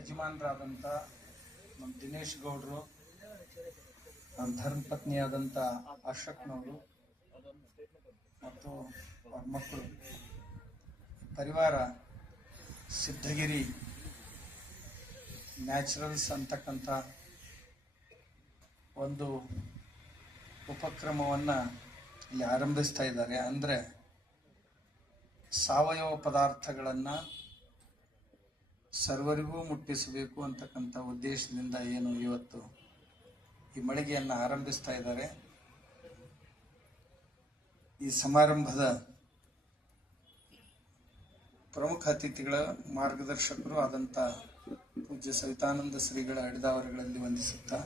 ಯಜಮಾನರಾದಂಥ ನಮ್ಮ ದಿನೇಶ್ ಗೌಡ್ರು, ನಮ್ಮ ಧರ್ಮಪತ್ನಿಯಾದಂಥ ಅಶೋಕ್ನವರು ಮತ್ತು ಅವ್ರ ಮಕ್ಕಳು. ಪರಿವಾರ ಸಿದ್ಧಗಿರಿ ನ್ಯಾಚುರಲ್ಸ್ ಅಂತಕ್ಕಂಥ ಒಂದು ಉಪಕ್ರಮವನ್ನು ಇಲ್ಲಿ ಆರಂಭಿಸ್ತಾ ಇದ್ದಾರೆ. ಅಂದರೆ ಸಾವಯವ ಪದಾರ್ಥಗಳನ್ನು ಸರ್ವರಿಗೂ ಮುಟ್ಟಿಸಬೇಕು ಅಂತಕ್ಕಂಥ ಉದ್ದೇಶದಿಂದ ಏನು ಇವತ್ತು ಈ ಮಳಿಗೆಯನ್ನು ಆರಂಭಿಸ್ತಾ ಇದ್ದಾರೆ. ಈ ಸಮಾರಂಭದ ಪ್ರಮುಖ ಅತಿಥಿಗಳ ಮಾರ್ಗದರ್ಶಕರು ಆದಂಥ ಪೂಜ್ಯ ಸವಿತಾನಂದ ಶ್ರೀಗಳ ಅಡಿದಾವರಗಳಲ್ಲಿ ವಂದಿಸುತ್ತಾ,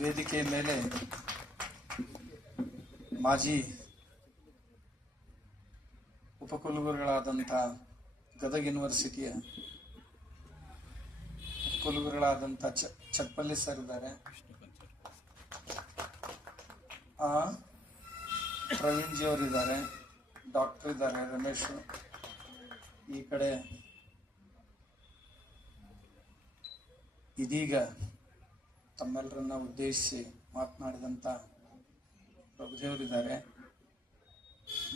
ವೇದಿಕೆಯ ಮೇಲೆ ಮಾಜಿ ಉಪಕುಲಗುರುಗಳಾದಂಥ ಗದಗ ಯೂನಿವರ್ಸಿಟಿಯ ಕುಲಗುರುಗಳಾದಂಥ ಚಟ್ಪಲ್ಲಿ ಸರ್ ಇದ್ದಾರೆ. ಆ, ಪ್ರವೀಣ್ ಜಿ ಅವರು ಇದ್ದಾರೆ ಡಾಕ್ಟರ್ ಇದ್ದಾರೆ ರಮೇಶ್ ಈ ಕಡೆ ಇದೀಗ ತಮ್ಮೆಲ್ಲರನ್ನ ಉದ್ದೇಶಿಸಿ ಮಾತನಾಡಿದಂಥ ಪ್ರಭುದೇವರಿದ್ದಾರೆ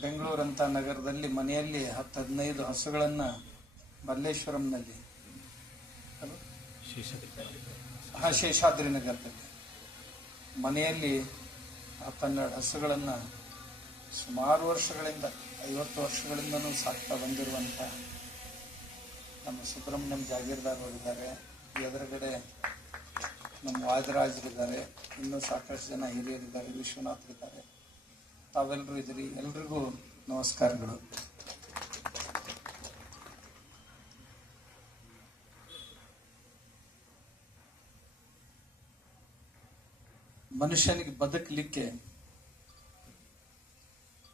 ಬೆಂಗಳೂರಂತ ನಗರದಲ್ಲಿ ಮನೆಯಲ್ಲಿ ಹತ್ತು ಹದಿನೈದು ಹಸುಗಳನ್ನು ಮಲ್ಲೇಶ್ವರಂನಲ್ಲಿ ಹಾ ಶೇಷಾದ್ರಿ ನಗರದಲ್ಲಿ. ಮನೆಯಲ್ಲಿ ಹತ್ತೆರಡು ಹಸುಗಳನ್ನು ಸುಮಾರು ವರ್ಷಗಳಿಂದ, ಐವತ್ತು ವರ್ಷಗಳಿಂದನೂ ಸಾಕ್ತಾ ಬಂದಿರುವಂಥ ನಮ್ಮ ಸುಬ್ರಹ್ಮಣ್ಯಂ ಜಾಗೀರ್ದಾರ್ ಅವರಿದ್ದಾರೆ. ಎದುರುಗಡೆ ನಮ್ಮ ವಾದರಾಜರಿದ್ದಾರೆ ಇನ್ನೂ ಸಾಕಷ್ಟು ಜನ ಹಿರಿಯರಿದ್ದಾರೆ. ವಿಶ್ವನಾಥರಿದ್ದಾರೆ ತಾವೆಲ್ಲರೂ ಇದ್ರಿ ಎಲ್ರಿಗೂ ನಮಸ್ಕಾರಗಳು. ಮನುಷ್ಯನಿಗೆ ಬದುಕಲಿಕ್ಕೆ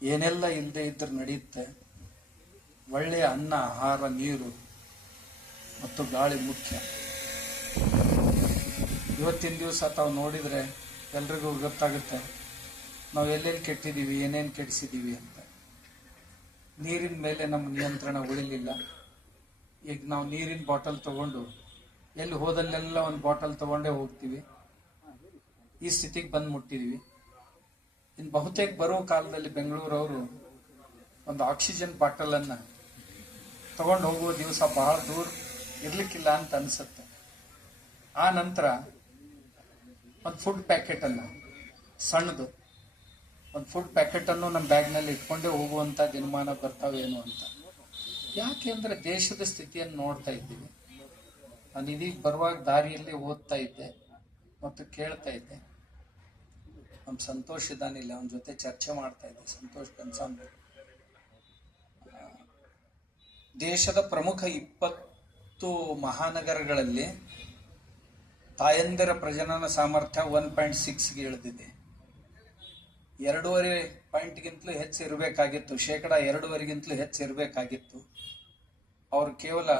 ಏನೆಲ್ಲ ಇಲ್ಲದೆ ಇದ್ರೆ ನಡೆಯುತ್ತೆ. ಒಳ್ಳೆಯ ಅನ್ನ, ಆಹಾರ, ನೀರು ಮತ್ತು ಗಾಳಿ ಮುಖ್ಯ. ಇವತ್ತಿನ ದಿವಸ ತಾವು ನೋಡಿದರೆ ಎಲ್ರಿಗೂ ಗೊತ್ತಾಗುತ್ತೆ. ನಾವು ಎಲ್ಲೆಲ್ಲಿ ಕೆಟ್ಟಿದ್ದೀವಿ, ಏನೇನು ಕೆಡಿಸಿದ್ದೀವಿ ಅಂತ. ನೀರಿನ ಮೇಲೆ ನಮ್ಮ ನಿಯಂತ್ರಣ ಉಳಿಲಿಲ್ಲ. ಈಗ ನಾವು ನೀರಿನ ಬಾಟಲ್ ತಗೊಂಡು, ಎಲ್ಲಿ ಹೋದಲ್ಲೆಲ್ಲ ಒಂದು ಬಾಟಲ್ ತಗೊಂಡೇ ಹೋಗ್ತೀವಿ. ಈ ಸ್ಥಿತಿಗೆ ಬಂದು ಮುಟ್ಟಿದೀವಿ. ಇನ್ನು ಬಹುತೇಕ ಬರೋ ಕಾಲದಲ್ಲಿ ಬೆಂಗಳೂರವರು ಒಂದು ಆಕ್ಸಿಜನ್ ಬಾಟಲನ್ನು ತಗೊಂಡು ಹೋಗುವ ದಿವಸ ಬಹಳ ದೂರ ಇರಲಿಕ್ಕಿಲ್ಲ ಅಂತ ಅನಿಸುತ್ತೆ. ಆ ನಂತರ ಒಂದು ಫುಡ್ ಪ್ಯಾಕೆಟನ್ನು ಸಣ್ಣದು ಒಂದು ಫುಡ್ ಪ್ಯಾಕೆಟ್ ಅನ್ನು ನಮ್ಮ ಬ್ಯಾಗ್ನಲ್ಲಿ ಇಟ್ಕೊಂಡೇ ಹೋಗುವಂತ ದಿನಮಾನ ಬರ್ತಾವೇನು ಅಂತ. ಯಾಕೆ ಅಂದ್ರೆ ದೇಶದ ಸ್ಥಿತಿಯನ್ನು ನೋಡ್ತಾ ಇದ್ದೀವಿ. ನಾನು ಇದೀಗ ಬರುವಾಗ ದಾರಿಯಲ್ಲಿ ಓದ್ತಾ ಇದ್ದೆ ಮತ್ತು ಕೇಳ್ತಾ ಇದ್ದೆ. ನಮ್ಮ ಸಂತೋಷ್ ಇದ್ದಾನಿಲ್ಲ ಅವನ ಜೊತೆ ಚರ್ಚೆ ಮಾಡ್ತಾ ಇದ್ದೆ, ಸಂತೋಷ್ ಕನ್ಸಾಮ್. ದೇಶದ ಪ್ರಮುಖ ಇಪ್ಪತ್ತು ಮಹಾನಗರಗಳಲ್ಲಿ ತಾಯಂದಿರ ಪ್ರಜನನ ಸಾಮರ್ಥ್ಯ ಒನ್ ಪಾಯಿಂಟ್ ಸಿಕ್ಸ್ಗೆ ಇಳಿದಿದೆ. ಎರಡೂವರೆ ಪಾಯಿಂಟ್ಗಿಂತಲೂ ಹೆಚ್ಚು ಇರಬೇಕಾಗಿತ್ತು. ಶೇಕಡ ಎರಡೂವರೆಗಿಂತಲೂ ಹೆಚ್ಚು ಇರಬೇಕಾಗಿತ್ತು. ಅವರು ಕೇವಲ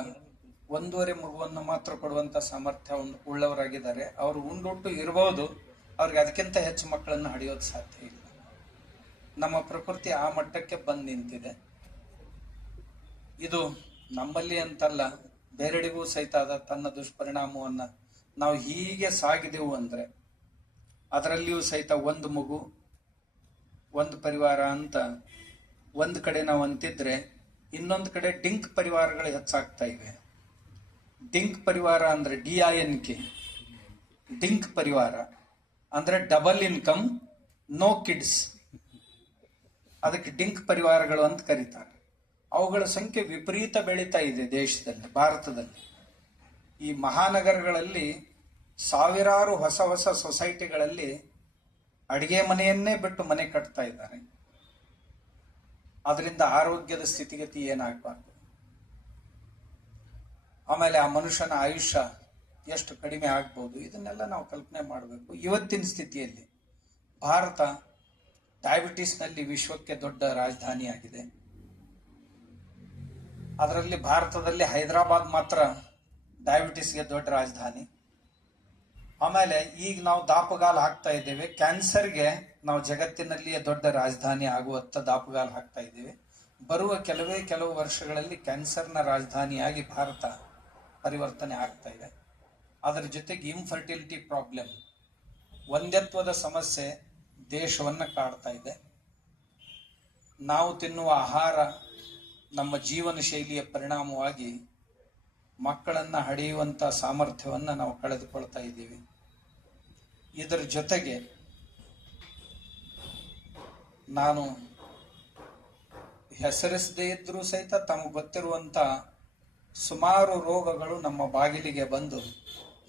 ಒಂದೂವರೆ ಮಗುವನ್ನು ಮಾತ್ರ ಕೊಡುವಂಥ ಸಾಮರ್ಥ್ಯ ಉಳ್ಳವರಾಗಿದ್ದಾರೆ. ಅವರು ಉಂಡುಟ್ಟು ಇರಬಹುದು ಅವ್ರಿಗೆ ಅದಕ್ಕಿಂತ ಹೆಚ್ಚು ಮಕ್ಕಳನ್ನು ಹಡಿಯೋದು ಸಾಧ್ಯ ಇಲ್ಲ. ನಮ್ಮ ಪ್ರಕೃತಿ ಆ ಮಟ್ಟಕ್ಕೆ ಬಂದು ನಿಂತಿದೆ. ಇದು ನಮ್ಮಲ್ಲಿ ಅಂತಲ್ಲ, ಬೇರೆಡೆಗೂ ಸಹಿತ ಅದ ತನ್ನ ದುಷ್ಪರಿಣಾಮವನ್ನು ನಾವು ಹೀಗೆ ಸಾಗಿದೆವು ಅಂದರೆ, ಅದರಲ್ಲಿಯೂ ಸಹಿತ ಒಂದು ಮಗು ಒಂದು ಪರಿವಾರ ಅಂತ ಒಂದು ಕಡೆ ನಾವು ಅಂತಿದ್ರೆ ಇನ್ನೊಂದು ಕಡೆ ಡಿಂಕ್ ಪರಿವಾರಗಳು ಹೆಚ್ಚಾಗ್ತಾ ಇವೆ. ಡಿಂಕ್ ಪರಿವಾರ ಅಂದ್ರೆ D I N K. DINK ಪರಿವಾರ ಅಂದ್ರೆ ಡಬಲ್ ಇನ್ಕಮ್, ನೋ ಕಿಡ್ಸ್. ಅದಕ್ಕೆ ಡಿಂಕ್ ಪರಿವಾರಗಳು ಅಂತ ಕರೀತಾರೆ. ಅವುಗಳ ಸಂಖ್ಯೆ ವಿಪರೀತ ಬೆಳೀತಾ ಇದೆ ದೇಶದಲ್ಲಿ, ಭಾರತದಲ್ಲಿ. ಈ ಮಹಾನಗರಗಳಲ್ಲಿ ಸಾವಿರಾರು ಹೊಸ ಹೊಸ ಸೊಸೈಟಿಗಳಲ್ಲಿ ಅಡಿಗೆ ಮನೆಯನ್ನೇ ಬಿಟ್ಟು ಮನೆ ಕಟ್ತಾ ಇದ್ದಾರೆ. ಅದರಿಂದ ಆರೋಗ್ಯದ ಸ್ಥಿತಿಗತಿ ಏನಾಗಬಾರ್ದು? ಆಮೇಲೆ ಆ ಮನುಷ್ಯನ ಆಯುಷ್ಯ ಎಷ್ಟು ಕಡಿಮೆ ಆಗ್ಬೋದು? ಇದನ್ನೆಲ್ಲ ನಾವು ಕಲ್ಪನೆ ಮಾಡಬೇಕು. ಇವತ್ತಿನ ಸ್ಥಿತಿಯಲ್ಲಿ ಭಾರತ ಡಯಾಬಿಟಿಸ್ನಲ್ಲಿ ವಿಶ್ವಕ್ಕೆ ದೊಡ್ಡ ರಾಜಧಾನಿಯಾಗಿದೆ. ಅದರಲ್ಲಿ ಭಾರತದಲ್ಲಿ ಹೈದರಾಬಾದ್ ಮಾತ್ರ ಡಯಾಬಿಟಿಸ್ಗೆ ದೊಡ್ಡ ರಾಜಧಾನಿ. ಆಮೇಲೆ ಈಗ ನಾವು ದಾಪುಗಾಲು ಹಾಕ್ತಾ ಇದ್ದೇವೆ. ಕ್ಯಾನ್ಸರ್ಗೆ ನಾವು ಜಗತ್ತಿನಲ್ಲಿಯೇ ದೊಡ್ಡ ರಾಜಧಾನಿ ಆಗುವತ್ತ ದಾಪುಗಾಲು ಹಾಕ್ತಾ ಇದ್ದೇವೆ. ಬರುವ ಕೆಲವೇ ಕೆಲವು ವರ್ಷಗಳಲ್ಲಿ ಕ್ಯಾನ್ಸರ್ನ ರಾಜಧಾನಿಯಾಗಿ ಭಾರತ ಪರಿವರ್ತನೆ ಆಗ್ತಾ ಇದೆ. ಅದರ ಜೊತೆಗೆ ಇನ್ಫರ್ಟಿಲಿಟಿ ಪ್ರಾಬ್ಲಮ್ ವಂದ್ಯತ್ವದ ಸಮಸ್ಯೆ ದೇಶವನ್ನು ಕಾಡ್ತಾ ಇದೆ. ನಾವು ತಿನ್ನುವ ಆಹಾರ ನಮ್ಮ ಜೀವನ ಶೈಲಿಯ ಪರಿಣಾಮವಾಗಿ ಮಕ್ಕಳನ್ನ ಹಡೆಯುವಂತ ಸಾಮರ್ಥ್ಯವನ್ನ ನಾವು ಕಳೆದುಕೊಳ್ತಾ ಇದ್ದೀವಿ. ಇದರ ಜೊತೆಗೆ ನಾನು ಹೆಸರಿಸದೇ ಇದ್ರೂ ಸಹಿತ ತಮಗೆ ಗೊತ್ತಿರುವಂತ ಸುಮಾರು ರೋಗಗಳು ನಮ್ಮ ಬಾಗಿಲಿಗೆ ಬಂದು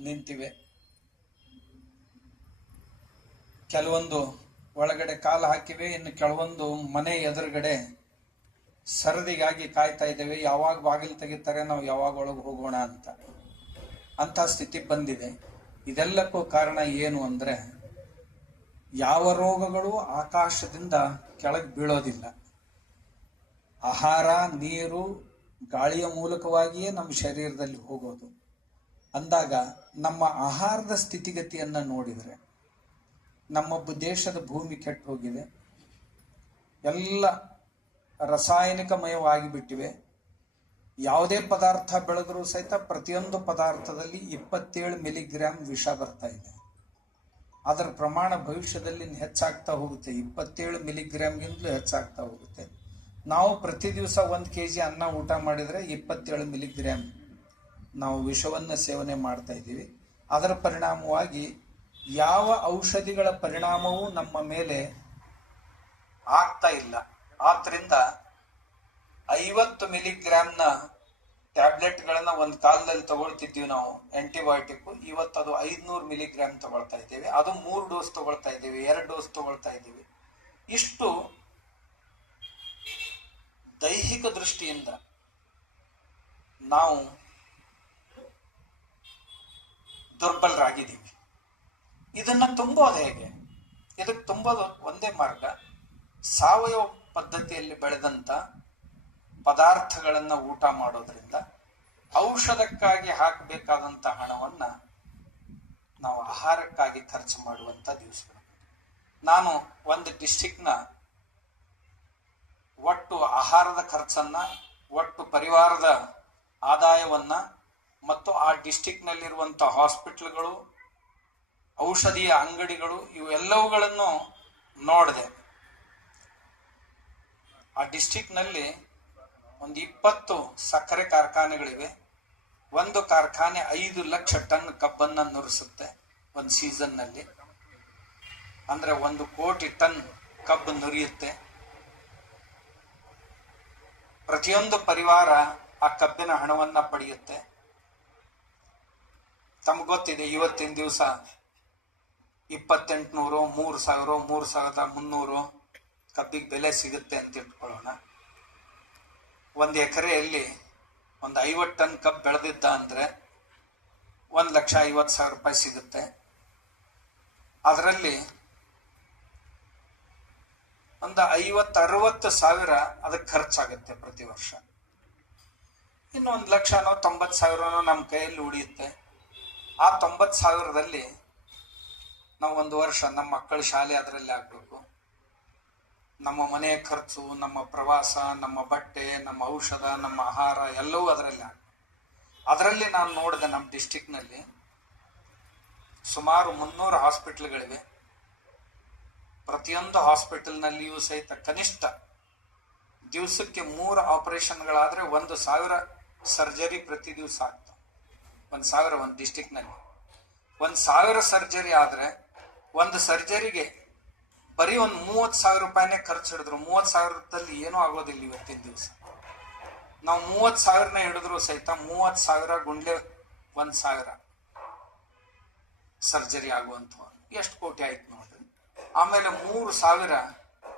ನಿಂತಿವೆ. ಕೆಲವೊಂದು ಒಳಗಡೆ ಕಾಲು ಹಾಕಿವೆ, ಇನ್ನು ಕೆಲವೊಂದು ಮನೆ ಎದುರುಗಡೆ ಸರದಿಗಾಗಿ ಕಾಯ್ತಾ ಇದ್ದೇವೆ. ಯಾವಾಗ ಬಾಗಿಲು ತೆಗಿತಾರೆ, ನಾವು ಯಾವಾಗ ಒಳಗೆ ಹೋಗೋಣ ಅಂತ. ಅಂತ ಸ್ಥಿತಿ ಬಂದಿದೆ. ಇದೆಲ್ಲಕ್ಕೂ ಕಾರಣ ಏನು ಅಂದ್ರೆ ಯಾವ ರೋಗಗಳು ಆಕಾಶದಿಂದ ಕೆಳಗೆ ಬೀಳೋದಿಲ್ಲ. ಆಹಾರ, ನೀರು, ಗಾಳಿಯ ಮೂಲಕವಾಗಿಯೇ ನಮ್ಮ ಶರೀರದಲ್ಲಿ ಹೋಗೋದು. ಅಂದಾಗ ನಮ್ಮ ಆಹಾರದ ಸ್ಥಿತಿಗತಿಯನ್ನು ನೋಡಿದರೆ ನಮ್ಮ ದೇಶದ ಭೂಮಿ ಕೆಟ್ಟು ಹೋಗಿದೆ. ಎಲ್ಲ ರಾಸಾಯನಿಕಮಯವಾಗಿ ಬಿಟ್ಟಿವೆ ಯಾವುದೇ ಪದಾರ್ಥ ಬೆಳೆದರೂ ಸಹಿತ ಪ್ರತಿಯೊಂದು ಪದಾರ್ಥದಲ್ಲಿ ಇಪ್ಪತ್ತೇಳು ಮಿಲಿಗ್ರಾಮ್ ವಿಷ ಬರ್ತಾ ಇದೆ. ಅದರ ಪ್ರಮಾಣ ಭವಿಷ್ಯದಲ್ಲಿ ಹೆಚ್ಚಾಗ್ತಾ ಹೋಗುತ್ತೆ. ಇಪ್ಪತ್ತೇಳು ಮಿಲಿಗ್ರಾಮ್ಗಿಂತಲೂ ಹೆಚ್ಚಾಗ್ತಾ ಹೋಗುತ್ತೆ. ನಾವು ಪ್ರತಿ ದಿವಸ ಒಂದು ಕೆ ಜಿ ಅನ್ನ ಊಟ ಮಾಡಿದರೆ ಇಪ್ಪತ್ತೇಳು ಮಿಲಿಗ್ರಾಮ್ ನಾವು ವಿಷವನ್ನು ಸೇವನೆ ಮಾಡ್ತಾ ಇದ್ದೀವಿ. ಅದರ ಪರಿಣಾಮವಾಗಿ ಯಾವ ಔಷಧಿಗಳ ಪರಿಣಾಮವೂ ನಮ್ಮ ಮೇಲೆ ಆಗ್ತಾ ಇಲ್ಲ. ಆದ್ರಿಂದ ಐವತ್ತು ಮಿಲಿಗ್ರಾಮ್ನ ಟ್ಯಾಬ್ಲೆಟ್ಗಳನ್ನ ಒಂದು ಕಾಲದಲ್ಲಿ ತಗೊಳ್ತಿದ್ವಿ ನಾವು ಆಂಟಿಬಯೋಟಿಕ್ ಇವತ್ತು ಅದು ಐದ್ನೂರು ಮಿಲಿಗ್ರಾಮ್ ತಗೊಳ್ತಾ ಇದ್ದೀವಿ. ಅದು ಮೂರು ಡೋಸ್ ತಗೊಳ್ತಾ ಇದ್ದೀವಿ, ಎರಡು ಡೋಸ್ ತಗೊಳ್ತಾ ಇದ್ದೀವಿ. ಇಷ್ಟು ದೈಹಿಕ ದೃಷ್ಟಿಯಿಂದ ನಾವು ದುರ್ಬಲರಾಗಿದ್ದೀವಿ. ಇದನ್ನ ತುಂಬೋದು ಹೇಗೆ? ಇದಕ್ಕೆ ತುಂಬೋದು ಒಂದೇ ಮಾರ್ಗ. ಸಾವಯವ ಪದ್ಧತಿಯಲ್ಲಿ ಬೆಳೆದಂತ ಪದಾರ್ಥಗಳನ್ನ ಊಟ ಮಾಡೋದ್ರಿಂದ ಔಷಧಕ್ಕಾಗಿ ಹಾಕಬೇಕಾದಂತ ಹಣವನ್ನ ನಾವು ಆಹಾರಕ್ಕಾಗಿ ಖರ್ಚು ಮಾಡುವಂತ ದಿವಸಗಳು. ನಾನು ಒಂದು ಡಿಸ್ಟಿಕ್ನ ಒಟ್ಟು ಆಹಾರದ ಖರ್ಚನ್ನ, ಒಟ್ಟು ಪರಿವಾರದ ಆದಾಯವನ್ನ ಮತ್ತು ಆ ಡಿಸ್ಟಿಕ್ನಲ್ಲಿರುವಂಥ ಹಾಸ್ಪಿಟ್ಲ್ಗಳು ಔಷಧಿಯ ಅಂಗಡಿಗಳು ಇವೆಲ್ಲವುಗಳನ್ನು ನೋಡಿದೆ. ಆ ಡಿಸ್ಟಿಕ್ನಲ್ಲಿ ಒಂದು ಇಪ್ಪತ್ತು ಸಕ್ಕರೆ ಕಾರ್ಖಾನೆಗಳಿವೆ. ಒಂದು ಕಾರ್ಖಾನೆ ಐದು ಲಕ್ಷ ಟನ್ ಕಬ್ಬನ್ನ ನುರಿಸುತ್ತೆ ಒಂದು ಸೀಸನ್ನಲ್ಲಿ. ಅಂದ್ರೆ ಒಂದು ಕೋಟಿ ಟನ್ ಕಬ್ಬು ನುರಿಯುತ್ತೆ. ಪ್ರತಿಯೊಂದು ಪರಿವಾರ ಆ ಕಬ್ಬಿನ ಹಣವನ್ನ ಪಡೆಯುತ್ತೆ. ತಮಗೆ ಗೊತ್ತಿದೆ, ಇವತ್ತಿನ ದಿವಸ ಇಪ್ಪತ್ತೆಂಟುನೂರು, ಮೂರು ಸಾವಿರ, ಮೂರು ಸಾವಿರದ ಮುನ್ನೂರು ಕಬ್ಬಿಗೆ ಬೆಲೆ ಸಿಗುತ್ತೆ ಅಂತ ಇಟ್ಕೊಳ್ಳೋಣ ಒಂದು ಎಕರೆಯಲ್ಲಿ ಒಂದು ಐವತ್ತು ಟನ್ ಕಬ್ಬು ಬೆಳೆದಿದ್ದ ಅಂದರೆ ಒಂದು ಲಕ್ಷ ಐವತ್ತು ಸಾವಿರ ರೂಪಾಯಿ ಸಿಗುತ್ತೆ. ಅದರಲ್ಲಿ ಒಂದು ಐವತ್ತು ಅರವತ್ತು ಸಾವಿರ ಅದಕ್ಕೆ ಖರ್ಚಾಗುತ್ತೆ ಪ್ರತಿ ವರ್ಷ. ಇನ್ನು ಒಂದು ಲಕ್ಷನೋ ತೊಂಬತ್ತು ಸಾವಿರನೋ ನಮ್ಮ ಕೈಯಲ್ಲಿ ಉಳಿಯುತ್ತೆ. ಆ ತೊಂಬತ್ತು ಸಾವಿರದಲ್ಲಿ ನಾವು ಒಂದು ವರ್ಷ ನಮ್ಮ ಮಕ್ಕಳ ಶಾಲೆ ಅದರಲ್ಲಿ ಆಗಬೇಕು. ನಮ್ಮ ಮನೆ ಖರ್ಚು, ನಮ್ಮ ಪ್ರವಾಸ, ನಮ್ಮ ಬಟ್ಟೆ, ನಮ್ಮ ಔಷಧ, ನಮ್ಮ ಆಹಾರ ಎಲ್ಲವೂ ಅದರಲ್ಲಿ ಅದರಲ್ಲಿ ನಾನು ನೋಡಿದೆ ನಮ್ಮ ಡಿಸ್ಟಿಕ್ನಲ್ಲಿ ಸುಮಾರು ಮುನ್ನೂರು ಹಾಸ್ಪಿಟ್ಲ್ಗಳಿವೆ ಪ್ರತಿಯೊಂದು ಹಾಸ್ಪಿಟಲ್ನಲ್ಲಿಯೂ ಸಹಿತ ಕನಿಷ್ಠ ದಿವಸಕ್ಕೆ ಮೂರು ಆಪರೇಷನ್ಗಳಾದರೆ ಒಂದು ಸಾವಿರ ಸರ್ಜರಿ ಪ್ರತಿ ದಿವಸ ಆಗ್ತವೆ ಒಂದು ಸಾವಿರ ಒಂದು ಡಿಸ್ಟಿಕ್ನಲ್ಲಿ ಒಂದು ಸಾವಿರ ಸರ್ಜರಿ ಆದರೆ ಒಂದು ಸರ್ಜರಿಗೆ ಬರೀ ಒಂದು ಮೂವತ್ತು ಸಾವಿರ ರೂಪಾಯಿನೇ ಖರ್ಚು ಹಿಡಿದ್ರು. ಮೂವತ್ತು ಸಾವಿರದಲ್ಲಿ ಏನೂ ಆಗೋದಿಲ್ಲ ಇವತ್ತಿನ ದಿವಸ. ನಾವು ಮೂವತ್ತು ಸಾವಿರನ ಹಿಡಿದ್ರು ಸಹಿತ ಮೂವತ್ತು ಸಾವಿರ ಗುಂಡ್ಲೆ ಒಂದು ಸಾವಿರ ಸರ್ಜರಿ ಆಗುವಂತ ಎಷ್ಟು ಕೋಟಿ ಆಯ್ತು ನೋಡ್ರಿ. ಆಮೇಲೆ ಮೂರು ಸಾವಿರ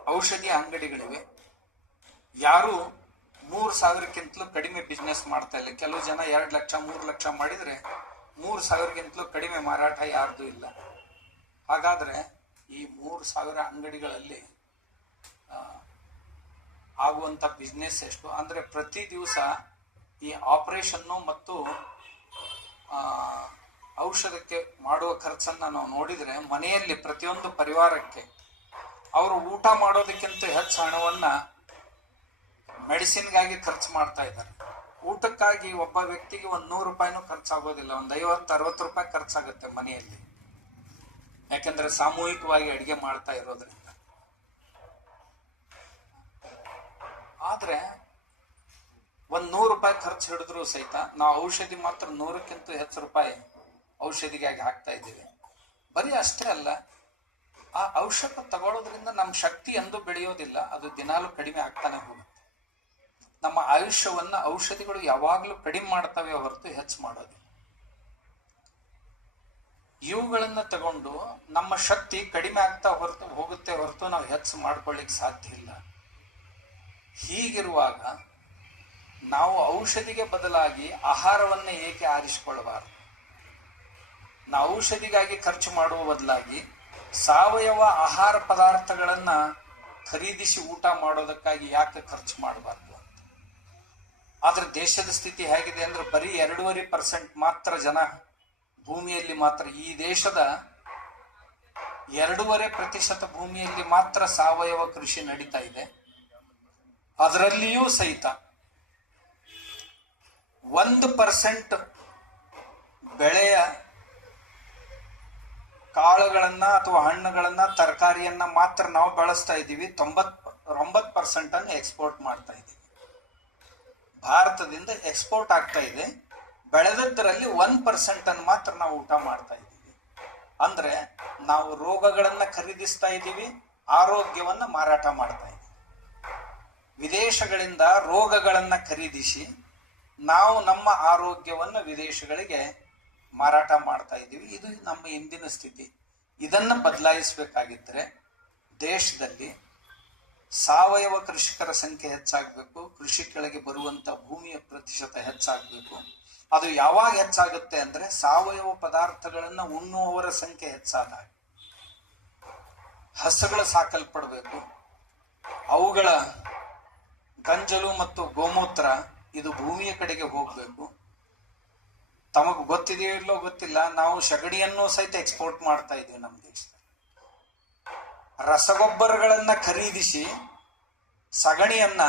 ಔಷಧಿ ಅಂಗಡಿಗಳಿವೆ. ಯಾರು ಮೂರು ಸಾವಿರಕ್ಕಿಂತಲೂ ಕಡಿಮೆ ಬಿಸ್ನೆಸ್ ಮಾಡ್ತಾ ಇಲ್ಲ. ಕೆಲವು ಜನ ಎರಡು ಲಕ್ಷ, ಮೂರು ಲಕ್ಷ ಮಾಡಿದ್ರೆ ಮೂರು ಸಾವಿರಕ್ಕಿಂತಲೂ ಕಡಿಮೆ ಮಾರಾಟ ಯಾರ್ದು ಇಲ್ಲ. ಹಾಗಾದ್ರೆ ಈ ಮೂರು ಸಾವಿರ ಅಂಗಡಿಗಳಲ್ಲಿ ಆಗುವಂಥ ಬಿಸ್ನೆಸ್ ಎಷ್ಟು? ಅಂದ್ರೆ ಪ್ರತಿ ದಿವಸ ಈ ಆಪರೇಷನ್ನು ಮತ್ತು ಔಷಧಕ್ಕೆ ಮಾಡುವ ಖರ್ಚನ್ನ ನಾವು ನೋಡಿದ್ರೆ ಮನೆಯಲ್ಲಿ ಪ್ರತಿಯೊಂದು ಪರಿವಾರಕ್ಕೆ ಅವರು ಊಟ ಮಾಡೋದಕ್ಕಿಂತ ಹೆಚ್ಚು ಹಣವನ್ನ ಮೆಡಿಸಿನ್ಗಾಗಿ ಖರ್ಚು ಮಾಡ್ತಾ ಇದ್ದಾರೆ. ಊಟಕ್ಕಾಗಿ ಒಬ್ಬ ವ್ಯಕ್ತಿಗೆ ಒಂದ್ ನೂರು ರೂಪಾಯಿನೂ ಖರ್ಚಾಗೋದಿಲ್ಲ. ಒಂದ್ ಐವತ್ತು, ಅರವತ್ತು ರೂಪಾಯಿ ಖರ್ಚಾಗುತ್ತೆ ಮನೆಯಲ್ಲಿ. ಯಾಕಂದ್ರೆ ಸಾಮೂಹಿಕವಾಗಿ ಅಡಿಗೆ ಮಾಡ್ತಾ ಇರೋದ್ರಿಂದ. ಆದ್ರೆ ಒಂದ್ ನೂರು ರೂಪಾಯಿ ಖರ್ಚು ಹಿಡಿದ್ರು ಸಹಿತ ನಾವು ಔಷಧಿ ಮಾತ್ರ ನೂರಕ್ಕಿಂತ ಹೆಚ್ಚು ರೂಪಾಯಿ ಔಷಧಿಗಾಗಿ ಹಾಕ್ತಾ ಇದ್ದೀವಿ. ಬರೀ ಅಷ್ಟೇ ಅಲ್ಲ, ಆ ಔಷಧ ತಗೊಳ್ಳೋದ್ರಿಂದ ನಮ್ಮ ಶಕ್ತಿ ಎಂದೂ ಬೆಳೆಯೋದಿಲ್ಲ, ಅದು ದಿನಾಲು ಕಡಿಮೆ ಆಗ್ತಾನೆ ಹೋಗುತ್ತೆ. ನಮ್ಮ ಆಯುಷ್ಯವನ್ನ ಔಷಧಿಗಳು ಯಾವಾಗಲೂ ಕಡಿಮೆ ಮಾಡ್ತವೆ ಹೊರತು ಹೆಚ್ಚು ಮಾಡೋದಿಲ್ಲ. ಇವುಗಳನ್ನ ತಗೊಂಡು ನಮ್ಮ ಶಕ್ತಿ ಕಡಿಮೆ ಆಗ್ತಾ ಹೊರತು ಹೋಗುತ್ತೆ ಹೊರತು ನಾವು ಹೆಚ್ಚು ಮಾಡ್ಕೊಳ್ಳಿಕ್ ಸಾಧ್ಯ ಇಲ್ಲ. ಹೀಗಿರುವಾಗ ನಾವು ಔಷಧಿಗೆ ಬದಲಾಗಿ ಆಹಾರವನ್ನ ಏಕೆ ಆರಿಸಿಕೊಳ್ಳಬಾರದು? ನಾವು ಔಷಧಿಗಾಗಿ ಖರ್ಚು ಮಾಡುವ ಬದಲಾಗಿ ಸಾವಯವ ಆಹಾರ ಪದಾರ್ಥಗಳನ್ನ ಖರೀದಿಸಿ ಊಟ ಮಾಡೋದಕ್ಕಾಗಿ ಯಾಕೆ ಖರ್ಚು ಮಾಡಬಾರ್ದು ಅಂತ. ಆದ್ರೆ ದೇಶದ ಸ್ಥಿತಿ ಹೇಗಿದೆ ಅಂದ್ರೆ ಬರೀ ಎರಡೂವರೆ ಪರ್ಸೆಂಟ್ ಮಾತ್ರ ಜನ ಭೂಮಿಯಲ್ಲಿ ಮಾತ್ರ, ಈ ದೇಶದ ಎರಡೂವರೆ ಪ್ರತಿಶತ ಭೂಮಿಯಲ್ಲಿ ಮಾತ್ರ ಸಾವಯವ ಕೃಷಿ ನಡೀತಾ ಇದೆ. ಅದರಲ್ಲಿಯೂ ಸಹಿತ ಒಂದು ಪರ್ಸೆಂಟ್ ಬೆಳೆಯ ಕಾಳುಗಳನ್ನ ಅಥವಾ ಹಣ್ಣುಗಳನ್ನ, ತರಕಾರಿಯನ್ನ ಮಾತ್ರ ನಾವು ಬಳಸ್ತಾ ಇದ್ದೀವಿ. ತೊಂಬತ್ ಒಂಬತ್ತು ಪರ್ಸೆಂಟ್ ಅನ್ನು ಎಕ್ಸ್ಪೋರ್ಟ್ ಮಾಡ್ತಾ ಇದ್ದೀವಿ. ಭಾರತದಿಂದ ಎಕ್ಸ್ಪೋರ್ಟ್ ಆಗ್ತಾ ಇದೆ. ಬೆಳೆದದ್ದರಲ್ಲಿ ಒನ್ ಪರ್ಸೆಂಟ್ ಅನ್ನು ಮಾತ್ರ ನಾವು ಊಟ ಮಾಡ್ತಾ ಇದ್ದೀವಿ. ಅಂದ್ರೆ ನಾವು ರೋಗಗಳನ್ನ ಖರೀದಿಸ್ತಾ ಇದ್ದೀವಿ, ಆರೋಗ್ಯವನ್ನ ಮಾರಾಟ ಮಾಡ್ತಾ ಇದ್ದೀವಿ. ವಿದೇಶಗಳಿಂದ ರೋಗಗಳನ್ನ ಖರೀದಿಸಿ ನಾವು ನಮ್ಮ ಆರೋಗ್ಯವನ್ನು ವಿದೇಶಗಳಿಗೆ ಮಾರಾಟ ಮಾಡ್ತಾ ಇದ್ದೀವಿ. ಇದು ನಮ್ಮ ಇಂದಿನ ಸ್ಥಿತಿ. ಇದನ್ನ ಬದಲಾಯಿಸಬೇಕಾಗಿದ್ದರೆ ದೇಶದಲ್ಲಿ ಸಾವಯವ ಕೃಷಿಕರ ಸಂಖ್ಯೆ ಹೆಚ್ಚಾಗಬೇಕು, ಕೃಷಿ ಕೆಳಗೆ ಬರುವಂತ ಭೂಮಿಯ ಪ್ರತಿಶತ ಹೆಚ್ಚಾಗಬೇಕು. ಅದು ಯಾವಾಗ ಹೆಚ್ಚಾಗುತ್ತೆ ಅಂದ್ರೆ ಸಾವಯವ ಪದಾರ್ಥಗಳನ್ನ ಉಣ್ಣುವವರ ಸಂಖ್ಯೆ ಹೆಚ್ಚಾದಾಗ. ಹಸುಗಳು ಸಾಕಲ್ಪಡಬೇಕು. ಅವುಗಳ ಗಂಜಲು ಮತ್ತು ಗೋಮೂತ್ರ ಇದು ಭೂಮಿಯ ಕಡೆಗೆ ಹೋಗಬೇಕು. ತಮಗ್ ಗೊತ್ತಿದೆಯೋ ಇಲ್ಲೋ ಗೊತ್ತಿಲ್ಲ, ನಾವು ಸಗಣಿಯನ್ನು ಸಹಿತ ಎಕ್ಸ್ಪೋರ್ಟ್ ಮಾಡ್ತಾ ಇದ್ದೀವಿ ನಮ್ಮ ದೇಶದಲ್ಲಿ. ರಸಗೊಬ್ಬರಗಳನ್ನ ಖರೀದಿಸಿ ಸಗಣಿಯನ್ನ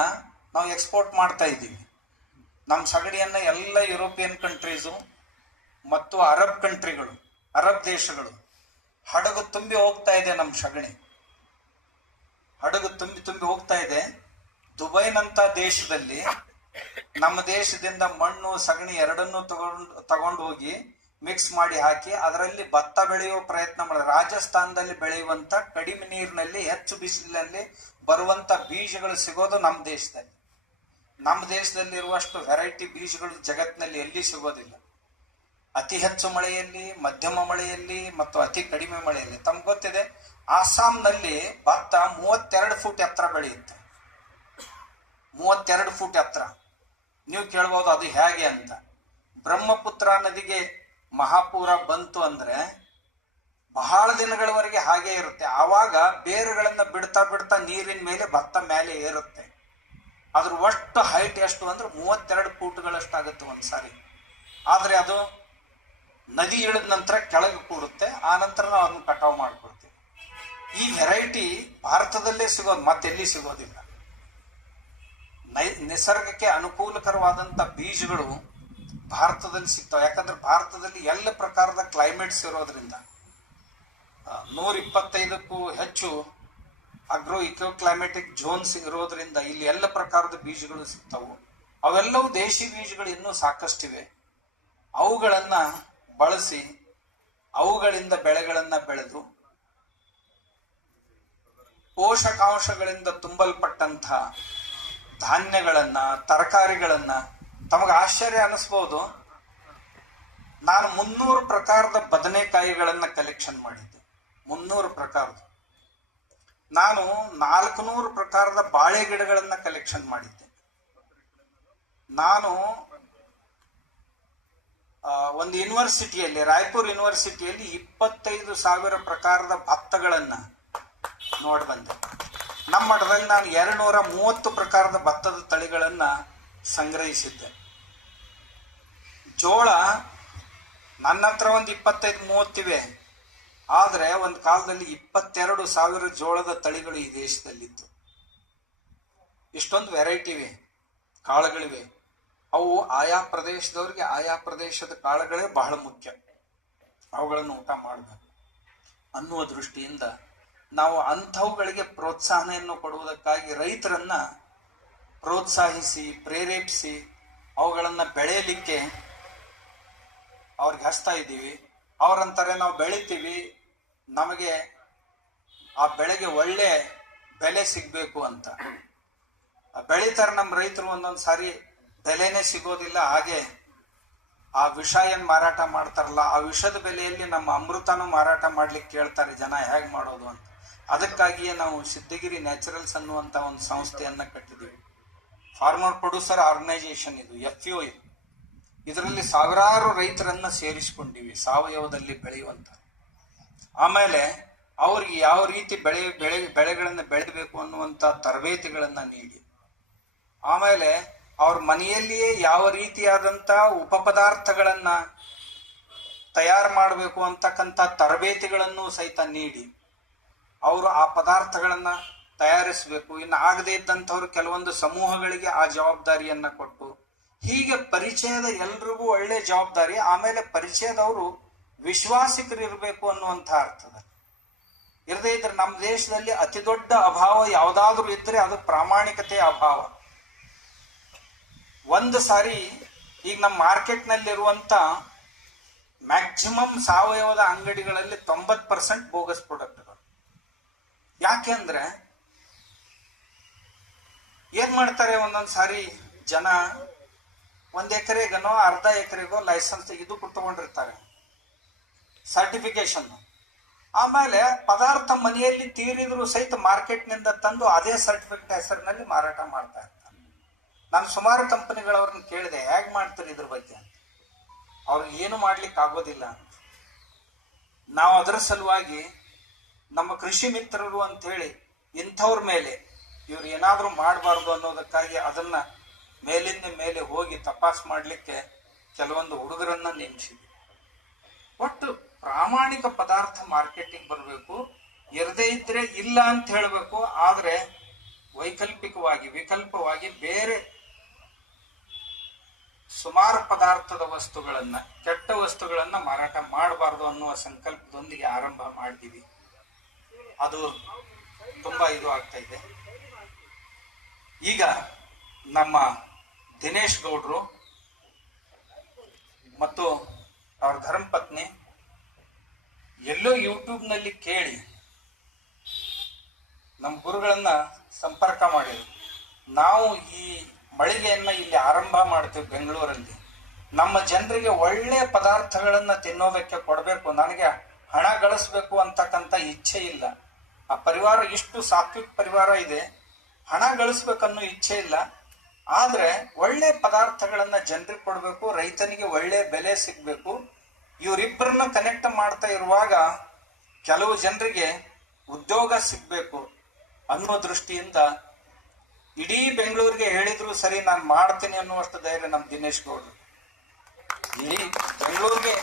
ನಾವು ಎಕ್ಸ್ಪೋರ್ಟ್ ಮಾಡ್ತಾ ಇದ್ದೀವಿ. ನಮ್ಮ ಸಗಣಿಯನ್ನ ಎಲ್ಲ ಯುರೋಪಿಯನ್ ಕಂಟ್ರೀಸು ಮತ್ತು ಅರಬ್ ಕಂಟ್ರಿಗಳು, ಅರಬ್ ದೇಶಗಳು, ಹಡಗು ತುಂಬಿ ಹೋಗ್ತಾ ಇದೆ ನಮ್ಮ ಸಗಣಿ. ಹಡಗು ತುಂಬಿ ತುಂಬಿ ಹೋಗ್ತಾ ಇದೆ. ದುಬೈನಂತ ದೇಶದಲ್ಲಿ ನಮ್ಮ ದೇಶದಿಂದ ಮಣ್ಣು, ಸಗಣಿ ಎರಡನ್ನೂ ತಗೊಂಡು ತಗೊಂಡು ಹೋಗಿ ಮಿಕ್ಸ್ ಮಾಡಿ ಹಾಕಿ ಅದರಲ್ಲಿ ಭತ್ತ ಬೆಳೆಯುವ ಪ್ರಯತ್ನ ಮಾಡಿ, ರಾಜಸ್ಥಾನದಲ್ಲಿ ಬೆಳೆಯುವಂತ ಕಡಿಮೆ ನೀರಿನಲ್ಲಿ, ಹೆಚ್ಚು ಬಿಸಿಲಿನಲ್ಲಿ ಬರುವಂತ ಬೀಜಗಳು ಸಿಗೋದು ನಮ್ಮ ದೇಶದಲ್ಲಿ. ನಮ್ಮ ದೇಶದಲ್ಲಿರುವಷ್ಟು ವೆರೈಟಿ ಬೀಜಗಳು ಜಗತ್ತಿನಲ್ಲಿ ಎಲ್ಲಿ ಸಿಗೋದಿಲ್ಲ. ಅತಿ ಹೆಚ್ಚು ಮಳೆಯಲ್ಲಿ, ಮಧ್ಯಮ ಮಳೆಯಲ್ಲಿ ಮತ್ತು ಅತಿ ಕಡಿಮೆ ಮಳೆಯಲ್ಲಿ. ತಮ್ಗೆ ಗೊತ್ತಿದೆ? ಆಸಾಂನಲ್ಲಿ ಭತ್ತ ಮೂವತ್ತೆರಡು ಫೂಟ್ ಎತ್ತರ ಬೆಳೆಯುತ್ತೆ. ಮೂವತ್ತೆರಡು ಫೂಟ್ ಎತ್ತರ. ನೀವು ಕೇಳ್ಬೋದು ಅದು ಹೇಗೆ ಅಂತ. ಬ್ರಹ್ಮಪುತ್ರ ನದಿಗೆ ಮಹಾಪೂರ ಬಂತು ಅಂದ್ರೆ ಬಹಳ ದಿನಗಳವರೆಗೆ ಹಾಗೆ ಇರುತ್ತೆ. ಆವಾಗ ಬೇರುಗಳನ್ನು ಬಿಡ್ತಾ ಬಿಡ್ತಾ ನೀರಿನ ಮೇಲೆ ಭತ್ತ ಮೇಲೆ ಏರುತ್ತೆ. ಅದ್ರ ಒಟ್ಟು ಹೈಟ್ ಎಷ್ಟು ಅಂದ್ರೆ ಮೂವತ್ತೆರಡು ಫೂಟ್ಗಳಷ್ಟಾಗುತ್ತೆ ಒಂದ್ಸಾರಿ. ಆದ್ರೆ ಅದು ನದಿ ಇಳಿದ ನಂತರ ಕೆಳಗೆ ಕೂಡುತ್ತೆ ಆ ನಂತರ ನಾವು ಅದನ್ನು ಕಟಾವು ಮಾಡಿಕೊಡ್ತೀವಿ ಈ ವೆರೈಟಿ ಭಾರತದಲ್ಲೇ ಸಿಗೋದು, ಮತ್ತೆಲ್ಲಿ ಸಿಗೋದಿಲ್ಲ. ನಿಸರ್ಗಕ್ಕೆ ಅನುಕೂಲಕರವಾದಂತ ಬೀಜಗಳು ಭಾರತದಲ್ಲಿ ಸಿಗ್ತವೆ. ಯಾಕಂದ್ರೆ ಭಾರತದಲ್ಲಿ ಎಲ್ಲ ಪ್ರಕಾರದ ಕ್ಲೈಮೇಟ್ಸ್ ಇರೋದ್ರಿಂದ ನೂರಿಪ್ಪತ್ತೈದಕ್ಕೂ ಹೆಚ್ಚು ಅಗ್ರೋ ಇಕೋ ಕ್ಲೈಮೆಟಿಕ್ ಝೋನ್ಸ್ ಇರೋದ್ರಿಂದ ಇಲ್ಲಿ ಎಲ್ಲ ಪ್ರಕಾರದ ಬೀಜಗಳು ಸಿಗ್ತಾವು. ಅವೆಲ್ಲವೂ ದೇಶಿ ಬೀಜಗಳು ಇನ್ನೂ ಸಾಕಷ್ಟಿವೆ. ಅವುಗಳನ್ನ ಬಳಸಿ ಅವುಗಳಿಂದ ಬೆಳೆಗಳನ್ನ ಬೆಳೆದು ಪೋಷಕಾಂಶಗಳಿಂದ ತುಂಬಲ್ಪಟ್ಟಂತಹ ಧಾನ್ಯಗಳನ್ನ, ತರಕಾರಿಗಳನ್ನ ತಮಗೆ ಆಶ್ಚರ್ಯ ಅನಿಸ್ಬೋದು. ನಾನು ಮುನ್ನೂರು ಪ್ರಕಾರದ ಬದನೆಕಾಯಿಗಳನ್ನ ಕಲೆಕ್ಷನ್ ಮಾಡಿದ್ದೆ. ಮುನ್ನೂರು ಪ್ರಕಾರದ. ನಾನು ನಾಲ್ಕು ನೂರು ಪ್ರಕಾರದ ಬಾಳೆ ಗಿಡಗಳನ್ನ ಕಲೆಕ್ಷನ್ ಮಾಡಿದ್ದೆ. ನಾನು ಒಂದು ಯೂನಿವರ್ಸಿಟಿಯಲ್ಲಿ ರಾಯಪುರ್ ಯೂನಿವರ್ಸಿಟಿಯಲ್ಲಿ ಇಪ್ಪತ್ತೈದು ಸಾವಿರ ಪ್ರಕಾರದ ಭತ್ತಗಳನ್ನ ನೋಡಿ ಬಂದೆ. ನಮ್ಮ ಮಠದಲ್ಲಿ ನಾನು ಎರಡು ನೂರ ಮೂವತ್ತು ಪ್ರಕಾರದ ಭತ್ತದ ತಳಿಗಳನ್ನ ಸಂಗ್ರಹಿಸಿದ್ದೆ. ಜೋಳ ನನ್ನ ಹತ್ರ ಒಂದು ಇಪ್ಪತ್ತೈದು ಮೂವತ್ತಿವೆ ಆದ್ರೆ ಒಂದು ಕಾಲದಲ್ಲಿ ಇಪ್ಪತ್ತೆರಡು ಸಾವಿರ ಜೋಳದ ತಳಿಗಳು ಈ ದೇಶದಲ್ಲಿತ್ತು. ಇಷ್ಟೊಂದು ವೆರೈಟಿ ಇವೆ, ಕಾಳುಗಳಿವೆ. ಅವು ಆಯಾ ಪ್ರದೇಶದವ್ರಿಗೆ ಆಯಾ ಪ್ರದೇಶದ ಕಾಳುಗಳೇ ಬಹಳ ಮುಖ್ಯ. ಅವುಗಳನ್ನು ಊಟ ಮಾಡಬೇಕು. ಅನ್ನುವ ದೃಷ್ಟಿಯಿಂದ ನಾವು ಅಂಥವುಗಳಿಗೆ ಪ್ರೋತ್ಸಾಹನೆಯನ್ನು ಕೊಡುವುದಕ್ಕಾಗಿ ರೈತರನ್ನ ಪ್ರೋತ್ಸಾಹಿಸಿ, ಪ್ರೇರೇಪಿಸಿ ಅವುಗಳನ್ನ ಬೆಳೆಯಲಿಕ್ಕೆ ಅವ್ರಿಗೆ ಹಚ್ತಾ ಇದ್ದೀವಿ. ಅವರಂತಾರೆ ನಾವು ಬೆಳಿತೀವಿ. ನಮಗೆ ಆ ಬೆಳೆಗೆ ಒಳ್ಳೆ ಬೆಲೆ ಸಿಗಬೇಕು ಅಂತ. ಬೆಳಿತಾರೆ ನಮ್ಮ ರೈತರು ಒಂದೊಂದು ಸಾರಿ ಬೆಲೆನೇ ಸಿಗೋದಿಲ್ಲ, ಹಾಗೆ ಆ ವಿಷ ಏನು ಮಾರಾಟ ಮಾಡ್ತಾರಲ್ಲ, ಆ ವಿಷದ ಬೆಲೆಯಲ್ಲಿ ನಮ್ಮ ಅಮೃತನೂ ಮಾರಾಟ ಮಾಡ್ಲಿಕ್ಕೆ ಕೇಳ್ತಾರೆ ಜನ, ಹೇಗೆ ಮಾಡೋದು ಅಂತ. ಅದಕ್ಕಾಗಿಯೇ ನಾವು ಸಿದ್ಧಗಿರಿ ನ್ಯಾಚುರಲ್ಸ್ ಅನ್ನುವಂತ ಒಂದು ಸಂಸ್ಥೆಯನ್ನ ಕಟ್ಟಿದ್ದೀವಿ. ಫಾರ್ಮರ್ ಪ್ರೊಡ್ಯೂಸರ್ ಆರ್ಗನೈಸೇಷನ್ ಇದು, ಎಫ್ ಯು ಇದು ಇದರಲ್ಲಿ ಸಾವಿರಾರು ರೈತರನ್ನ ಸೇರಿಸಿಕೊಂಡಿವಿ, ಸಾವಯವದಲ್ಲಿ ಬೆಳೆಯುವಂತ. ಆಮೇಲೆ ಅವ್ರಿಗೆ ಯಾವ ರೀತಿ ಬೆಳೆ ಬೆಳೆ, ಬೆಳೆಗಳನ್ನು ಬೆಳಿಬೇಕು ಅನ್ನುವಂಥ ತರಬೇತಿಗಳನ್ನು ನೀಡಿ. ಆಮೇಲೆ ಅವ್ರ ಮನೆಯಲ್ಲಿಯೇ ಯಾವ ರೀತಿಯಾದಂತ ಉಪಪದಾರ್ಥಗಳನ್ನ ತಯಾರು ಮಾಡಬೇಕು ಅಂತಕ್ಕಂಥ ತರಬೇತಿಗಳನ್ನು ಸಹಿತ ನೀಡಿ. ಅವರು ಆ ಪದಾರ್ಥಗಳನ್ನು ತಯಾರಿಸಬೇಕು. ಇನ್ನು ಆಗದೇ ಇದ್ದಂಥವ್ರು ಕೆಲವೊಂದು ಸಮೂಹಗಳಿಗೆ ಆ ಜವಾಬ್ದಾರಿಯನ್ನು ಕೊಟ್ಟು ಹೀಗೆ ಪರಿಚಯದ ಎಲ್ರಿಗೂ ಒಳ್ಳೆ ಜವಾಬ್ದಾರಿ, ಆಮೇಲೆ ಪರಿಚಯದವರು ವಿಶ್ವಾಸಿಕರಿರ್ಬೇಕು ಅನ್ನುವಂಥ ಅರ್ಥದ. ಇರದೇ ಇದ್ರೆ ನಮ್ಮ ದೇಶದಲ್ಲಿ ಅತಿ ದೊಡ್ಡ ಅಭಾವ ಯಾವುದಾದ್ರೂ ಇದ್ರೆ ಅದು ಪ್ರಾಮಾಣಿಕತೆ ಅಭಾವ. ಒಂದು ಸಾರಿ ಈಗ ನಮ್ಮ ಮಾರ್ಕೆಟ್ನಲ್ಲಿರುವಂಥ ಮ್ಯಾಕ್ಸಿಮಮ್ ಸಾವಯವದ ಅಂಗಡಿಗಳಲ್ಲಿ ತೊಂಬತ್ ಪರ್ಸೆಂಟ್ ಬೋಗಸ್ ಪ್ರಾಡಕ್ಟ್ಗಳು ಯಾಕೆ ಅಂದ್ರೆ ಏನ್ ಮಾಡ್ತಾರೆ ಒಂದೊಂದ್ ಸಾರಿ ಜನ ಒಂದ್ ಎಕರೆಗನೋ ಅರ್ಧ ಎಕರೆಗೋ ಲೈಸೆನ್ಸ್ ಇದು ತಗೊಂಡಿರ್ತಾರೆ. ಸರ್ಟಿಫಿಕೇಶನ್ ಆಮೇಲೆ ಪದಾರ್ಥ ಮನೆಯಲ್ಲಿ ತೀರಿದ್ರು ಸಹಿತ ಮಾರ್ಕೆಟ್ನಿಂದ ತಂದು ಅದೇ ಸರ್ಟಿಫಿಕೇಟ್ ಹೆಸರಿನಲ್ಲಿ ಮಾರಾಟ ಮಾಡ್ತಾ ಇರ್ತಾರೆ. ನಾನು ಸುಮಾರು ಕಂಪನಿಗಳವ್ರನ್ನ ಕೇಳಿದೆ, ಹೇಗ್ ಮಾಡ್ತಾರೆ ಇದ್ರ ಬಗ್ಗೆ ಅಂತ. ಅವ್ರಿಗೆ ಏನು ಮಾಡ್ಲಿಕ್ಕೆ ಆಗೋದಿಲ್ಲ ನಾವು ಅದರ ಸಲುವಾಗಿ ನಮ್ಮ ಕೃಷಿ ಮಿತ್ರರು ಅಂತ ಹೇಳಿ ಇಂಥವ್ರ ಮೇಲೆ ಇವ್ರು ಏನಾದರೂ ಮಾಡಬಾರ್ದು ಅನ್ನೋದಕ್ಕಾಗಿ ಅದನ್ನ ಮೇಲಿಂದ ಮೇಲೆ ಹೋಗಿ ತಪಾಸ್ ಮಾಡಲಿಕ್ಕೆ ಕೆಲವೊಂದು ಹುಡುಗರನ್ನ ನೇಮಿಸಿದ್ವಿ. ಒಟ್ಟು ಪ್ರಾಮಾಣಿಕ ಪದಾರ್ಥ ಮಾರ್ಕೆಟಿಂಗ್ ಬರಬೇಕು. ಇರದೇ ಇದ್ರೆ ಇಲ್ಲ ಅಂತ ಹೇಳಬೇಕು. ಆದರೆ ವೈಕಲ್ಪಿಕವಾಗಿ, ವಿಕಲ್ಪವಾಗಿ ಬೇರೆ ಸುಮಾರು ಪದಾರ್ಥದ ವಸ್ತುಗಳನ್ನು, ಕೆಟ್ಟ ವಸ್ತುಗಳನ್ನು ಮಾರಾಟ ಮಾಡಬಾರ್ದು ಅನ್ನುವ ಸಂಕಲ್ಪದೊಂದಿಗೆ ಆರಂಭ ಮಾಡಿದ್ದೀವಿ ಅದು ತುಂಬ ಇದು ಆಗ್ತಾ ಇದೆ. ಈಗ ನಮ್ಮ ದಿನೇಶ್ ಗೌಡ್ರು ಮತ್ತು ಅವ್ರ ಧರ್ಮಪತ್ನಿ ಎಲ್ಲೋ ಯೂಟ್ಯೂಬ್ನಲ್ಲಿ ಕೇಳಿ ನಮ್ಮ ಗುರುಗಳನ್ನ ಸಂಪರ್ಕ ಮಾಡಿದ್ರು. ನಾವು ಈ ಮಳಿಗೆಯನ್ನ ಇಲ್ಲಿ ಆರಂಭ ಮಾಡ್ತೀವಿ ಬೆಂಗಳೂರಲ್ಲಿ. ನಮ್ಮ ಜನರಿಗೆ ಒಳ್ಳೆ ಪದಾರ್ಥಗಳನ್ನ ತಿನ್ನೋದಕ್ಕೆ ಕೊಡಬೇಕು. ನನಗೆ ಹಣ ಗಳಿಸ್ಬೇಕು ಅಂತಕ್ಕಂಥ ಇಚ್ಛೆ ಇಲ್ಲ. ಆ ಪರಿವಾರ ಇಷ್ಟು ಸಾತ್ವಿಕ ಪರಿವಾರ ಇದೆ. ಹಣ ಗಳಿಸ್ಬೇಕನ್ನೋ ಇಚ್ಛೆ ಇಲ್ಲ. ಆದರೆ ಒಳ್ಳೆ ಪದಾರ್ಥಗಳನ್ನ ಜನರಿಗೆ ಕೊಡಬೇಕು. ರೈತನಿಗೆ ಒಳ್ಳೆ ಬೆಲೆ ಸಿಗ್ಬೇಕು. ಇವರಿಬ್ಬರನ್ನ ಕನೆಕ್ಟ್ ಮಾಡ್ತಾ ಇರುವಾಗ ಕೆಲವು ಜನರಿಗೆ ಉದ್ಯೋಗ ಸಿಗ್ಬೇಕು ಅನ್ನೋ ದೃಷ್ಟಿಯಿಂದ ಇಡೀ ಬೆಂಗಳೂರಿಗೆ ಹೇಳಿದ್ರು ಸರಿ, ನಾನು ಮಾಡ್ತೀನಿ ಅನ್ನುವಷ್ಟು ಧೈರ್ಯ ನಮ್ಮ ದಿನೇಶ್ ಗೌಡ್ರು. ಇಡೀ ಬೆಂಗಳೂರಿಗೆ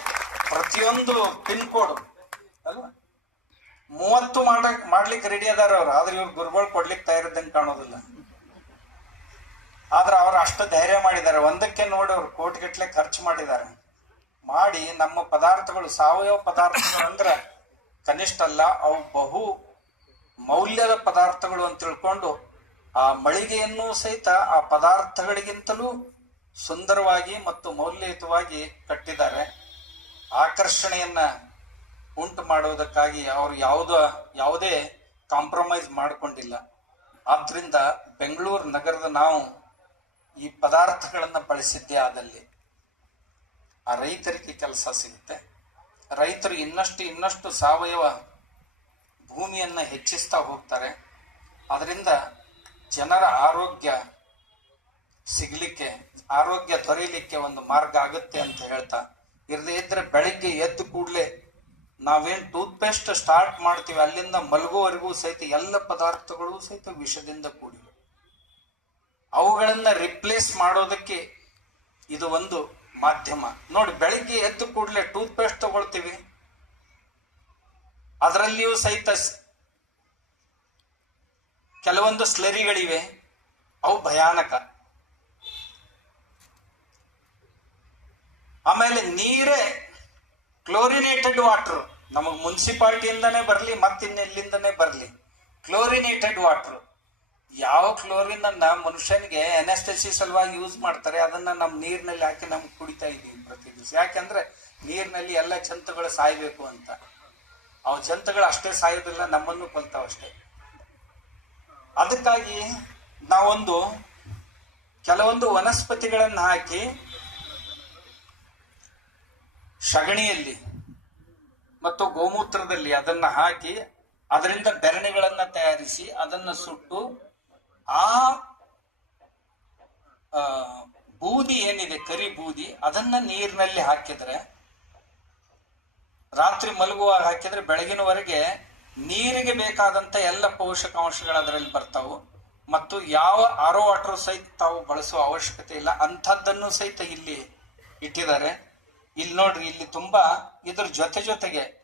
ಪ್ರತಿಯೊಂದು ಪಿನ್ ಕೋಡ್ ಅಲ್ವಾ? ಮೂವತ್ತು ಮಾಡಕ್ ಮಾಡ್ಲಿಕ್ಕೆ ರೆಡಿ ಅದಾರ ಅವ್ರು, ಆದ್ರೆ ಇವ್ರು ಗುರುಗಳು ಕೊಡ್ಲಿಕ್ಕೆ ತಯಾರಿದ್ದಂಗೆ ಕಾಣೋದಿಲ್ಲ. ಆದ್ರೆ ಅವ್ರು ಅಷ್ಟು ಧೈರ್ಯ ಮಾಡಿದ್ದಾರೆ. ಒಂದಕ್ಕೆ ನೋಡಿ, ಅವ್ರು ಕೋಟಿಗಟ್ಟಲೆ ಖರ್ಚು ಮಾಡಿದ್ದಾರೆ. ಮಾಡಿ ನಮ್ಮ ಪದಾರ್ಥಗಳು ಸಾವಯವ ಪದಾರ್ಥಗಳು ಅಂದ್ರೆ ಕನಿಷ್ಠ ಅಲ್ಲ, ಅವು ಬಹು ಮೌಲ್ಯದ ಪದಾರ್ಥಗಳು ಅಂತ ತಿಳ್ಕೊಂಡು ಆ ಮಳಿಗೆಯನ್ನು ಸಹಿತ ಆ ಪದಾರ್ಥಗಳಿಗಿಂತಲೂ ಸುಂದರವಾಗಿ ಮತ್ತು ಮೌಲ್ಯಯುತವಾಗಿ ಕಟ್ಟಿದ್ದಾರೆ. ಆಕರ್ಷಣೆಯನ್ನ ಉಂಟು ಮಾಡುವುದಕ್ಕಾಗಿ ಅವರು ಯಾವುದ, ಯಾವುದೇ ಕಾಂಪ್ರಮೈಸ್ ಮಾಡಿಕೊಂಡಿಲ್ಲ. ಆದ್ದರಿಂದ ಬೆಂಗಳೂರು ನಗರದ ನಾವು ಈ ಪದಾರ್ಥಗಳನ್ನು ಬಳಸಿದ್ದೇ ಆದಲ್ಲಿ. ಆ ರೈತರಿಗೆ ಕೆಲಸ ಸಿಗುತ್ತೆ. ರೈತರು ಇನ್ನಷ್ಟು ಇನ್ನಷ್ಟು ಸಾವಯವ ಭೂಮಿಯನ್ನು ಹೆಚ್ಚಿಸ್ತಾ ಹೋಗ್ತಾರೆ. ಅದರಿಂದ ಜನರ ಆರೋಗ್ಯ ಸಿಗಲಿಕ್ಕೆ, ಆರೋಗ್ಯ ದೊರೆಯಲಿಕ್ಕೆ ಒಂದು ಮಾರ್ಗ ಆಗುತ್ತೆ ಅಂತ ಹೇಳ್ತಾ, ಇರದೇ ಇದ್ರೆ ಬೆಳಿಗ್ಗೆ ಎದ್ದು ಕೂಡಲೇ ನಾವೇನ್ ಟೂತ್ಪೇಸ್ಟ್ ಸ್ಟಾರ್ಟ್ ಮಾಡ್ತೀವಿ, ಅಲ್ಲಿಂದ ಮಲಗುವವರೆಗೂ ಸಹಿತ ಎಲ್ಲ ಪದಾರ್ಥಗಳು ಸಹಿತ ವಿಷದಿಂದ ಕೂಡಿವೆ. ಅವುಗಳನ್ನು ರಿಪ್ಲೇಸ್ ಮಾಡೋದಕ್ಕೆ ಇದು ಒಂದು ಮಾಧ್ಯಮ. ನೋಡಿ, ಬೆಳಿಗ್ಗೆ ಎದ್ದು ಕೂಡಲೇ ಟೂತ್ ಪೇಸ್ಟ್ ತಗೊಳ್ತೀವಿ. ಅದರಲ್ಲಿಯೂ ಸಹಿತ ಕೆಲವೊಂದು ಸ್ಲರಿಗಳಿವೆ. ಅವು ಭಯಾನಕ. ಆಮೇಲೆ ನೀರೇ, ಕ್ಲೋರಿನೇಟೆಡ್ ವಾಟರ್. ನಮಗೆ ಮುನ್ಸಿಪಾಲ್ಟಿಯಿಂದನೇ ಬರಲಿ ಮತ್ತಿನ್ನೆಲ್ಲಿಂದನೇ ಬರಲಿ. Chlorinated water. ಯಾವ ಕ್ಲೋರಿನ್ ಅನ್ನ ಮನುಷ್ಯನಿಗೆ ಎನಸ್ಟೆಸಿ ಸಲುವಾಗಿ ಯೂಸ್ ಮಾಡ್ತಾರೆ, ಅದನ್ನ ನಮ್ಮ ನೀರಿನಲ್ಲಿ ಹಾಕಿ ನಮ್ಗೆ ಕುಡಿತಾ ಇದೀವಿ ಪ್ರತಿ ದಿವಸ. ಯಾಕೆಂದ್ರೆ ನೀರಿನಲ್ಲಿ ಎಲ್ಲ ಜಂತುಗಳು ಸಾಯ್ಬೇಕು ಅಂತ. ಅವು ಜಂತುಗಳು ಅಷ್ಟೇ ಸಾಯೋದಿಲ್ಲ, ನಮ್ಮನ್ನು ಕೊಲ್ತಾವ ಅಷ್ಟೇ. ಅದಕ್ಕಾಗಿ ನಾವೊಂದು ಕೆಲವೊಂದು ವನಸ್ಪತಿಗಳನ್ನ ಹಾಕಿ ಸಗಣಿಯಲ್ಲಿ ಮತ್ತು ಗೋಮೂತ್ರದಲ್ಲಿ ಅದನ್ನ ಹಾಕಿ, ಅದರಿಂದ ಬೆರಣಿಗಳನ್ನ ತಯಾರಿಸಿ, ಅದನ್ನ ಸುಟ್ಟು ಆ ಬೂದಿ ಏನಿದೆ, ಕರಿ ಬೂದಿ, ಅದನ್ನ ನೀರಿನಲ್ಲಿ ಹಾಕಿದ್ರೆ, ರಾತ್ರಿ ಮಲಗುವಾಗ ಹಾಕಿದ್ರೆ ಬೆಳಗಿನವರೆಗೆ ನೀರಿಗೆ ಬೇಕಾದಂತ ಎಲ್ಲ ಪೋಷಕಾಂಶಗಳು ಅದರಲ್ಲಿ ಬರ್ತಾವು. ಮತ್ತು ಯಾವ ಆರೋ ವಾಟರ್ ಸಹಿತ ತಾವು ಬಳಸುವ ಅವಶ್ಯಕತೆ ಇಲ್ಲ. ಅಂಥದ್ದನ್ನು ಸಹಿತ ಇಲ್ಲಿ ಇಟ್ಟಿದ್ದಾರೆ. ಇಲ್ಲಿ ನೋಡ್ರಿ, ಇಲ್ಲಿ ತುಂಬಾ ಇದ್ರ ಜೊತೆ ಜೊತೆಗೆ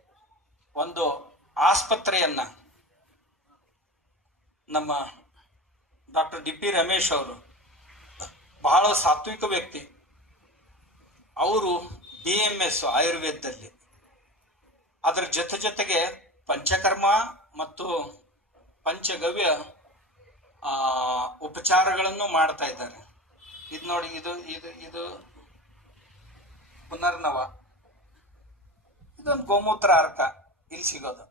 ಒಂದು ಆಸ್ಪತ್ರೆಯನ್ನ ನಮ್ಮ ಡಾಕ್ಟರ್ ಡಿ ಪಿ ರಮೇಶ್ ಅವರು, ಬಹಳ ಸಾತ್ವಿಕ ವ್ಯಕ್ತಿ. ಅವರು ಬಿ ಎಂ ಎಸ್ ಆಯುರ್ವೇದದಲ್ಲಿ. ಅದರ ಜೊತೆ ಜೊತೆಗೆ ಪಂಚಕರ್ಮ ಮತ್ತು ಪಂಚಗವ್ಯ ಉಪಚಾರಗಳನ್ನು ಮಾಡ್ತಾ ಇದ್ದಾರೆ. ಇದು ನೋಡಿ, ಇದು ಇದು ಇದು ಪುನರ್ನವ. ಇದೊಂದು ಗೋಮೂತ್ರ ಅರ್ಕ ಇಲ್ಲಿ ಸಿಗೋದು.